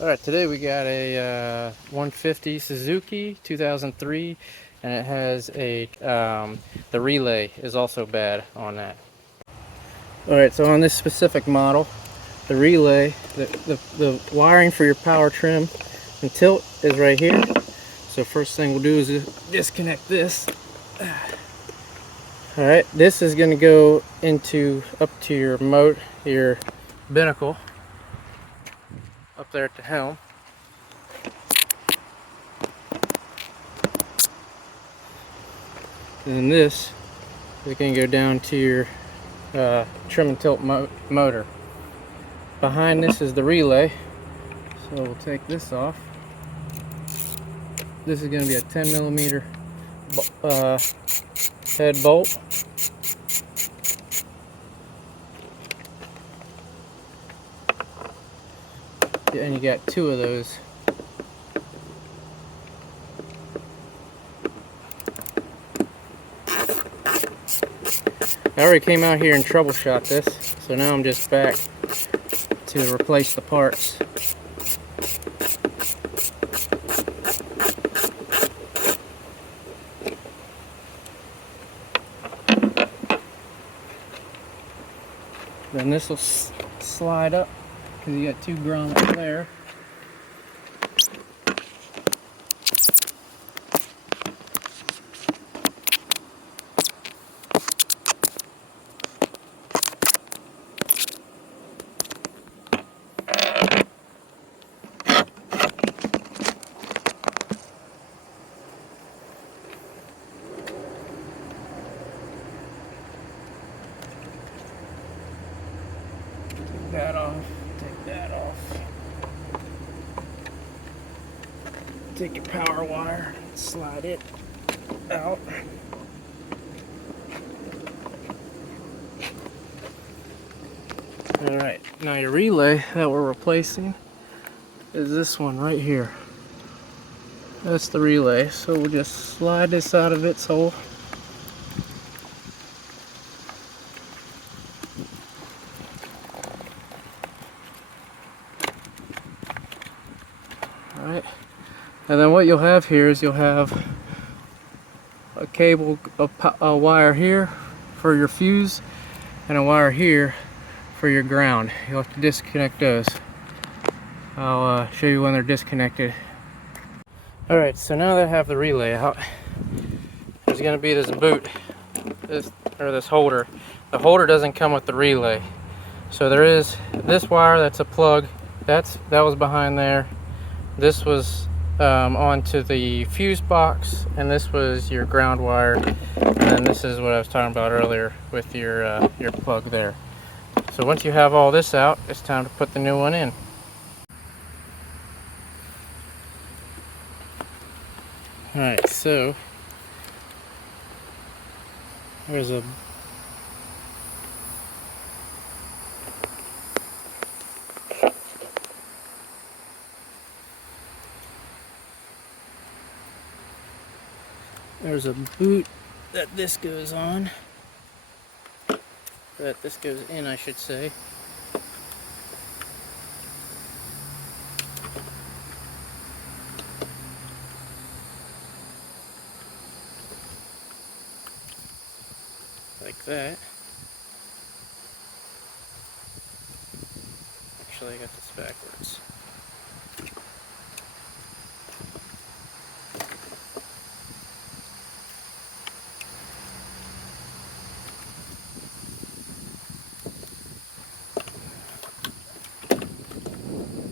Alright, today we got a 150 Suzuki 2003, and it has a, the relay is also bad on that. Alright, so on this specific model, the relay, the wiring for your power trim and tilt is right here. So first thing we'll do is disconnect this. Alright, this is going to go into up to your binnacle up there at the helm. And then this is going to go down to your trim and tilt motor. Behind this is the relay, so we'll take this off. This is going to be a 10mm head bolt. And you got two of those. I already came out here and troubleshot this, so now I'm just back to replace the parts. Then this will slide up because you got two grommets there. That off, take that off. Take your power wire, slide it out. Alright, now your relay that we're replacing is this one right here. That's the relay, so we'll just slide this out of its hole. Alright, and then what you'll have here is you'll have a cable, a wire here for your fuse, and a wire here for your ground. You'll have to disconnect those. I'll show you when they're disconnected. Alright, so now that I have the relay out, there's going to be this boot, this holder. The holder doesn't come with the relay. So there is this wire that's a plug, that was behind there. This was onto the fuse box, and this was your ground wire, and then this is what I was talking about earlier with your plug there. So once you have all this out, it's time to put the new one in. Alright, so there's a boot that this goes on, that this goes in, I should say. Like that. Actually, I got this backwards.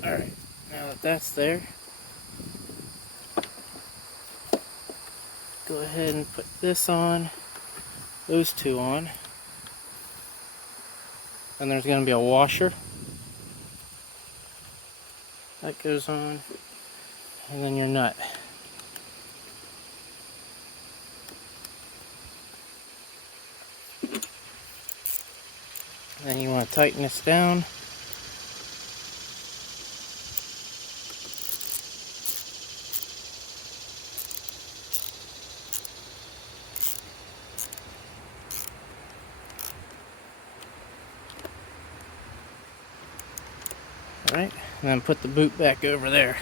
Alright, now that that's there, go ahead and put this on, those two on, and there's going to be a washer that goes on, and then your nut. Then you want to tighten this down. All right. and then put the boot back over there,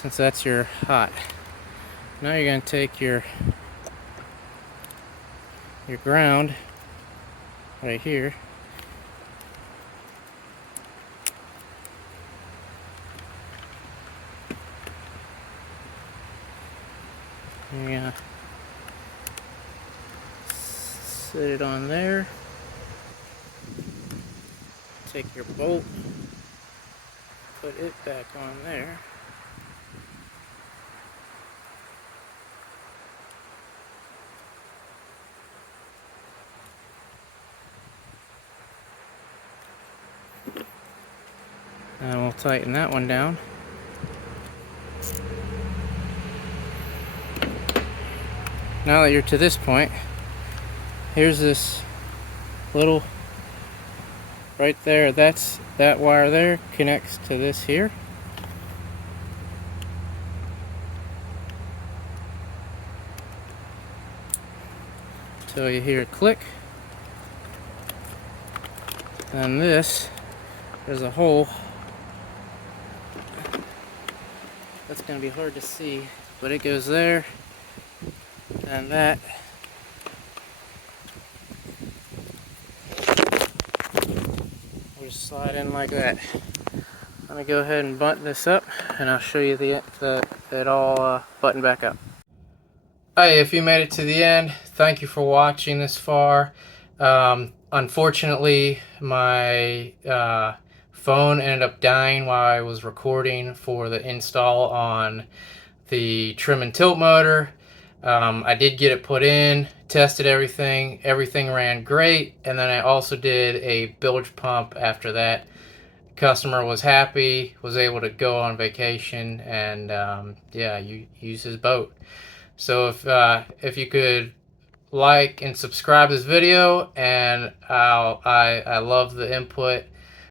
since that's your hot. Now you're going to take your ground right here, and you're going to set it on there. Take your bolt, put it back on there. And we'll tighten that one down. Now that you're to this point, here's this little, right there, that wire there connects to this here. So you hear a click. And this, there's a hole. That's going to be hard to see, but it goes there, and that will just slide in like that. Let me go ahead and button this up, and I'll show you it all button back up. Hey, if you made it to the end, thank you for watching this far. Unfortunately, my phone ended up dying while I was recording for the install on the trim and tilt motor. I did get it put in, tested everything ran great, and then I also did a bilge pump after that. Customer was happy, was able to go on vacation, and yeah, use his boat. So if you could like and subscribe this video, and I love the input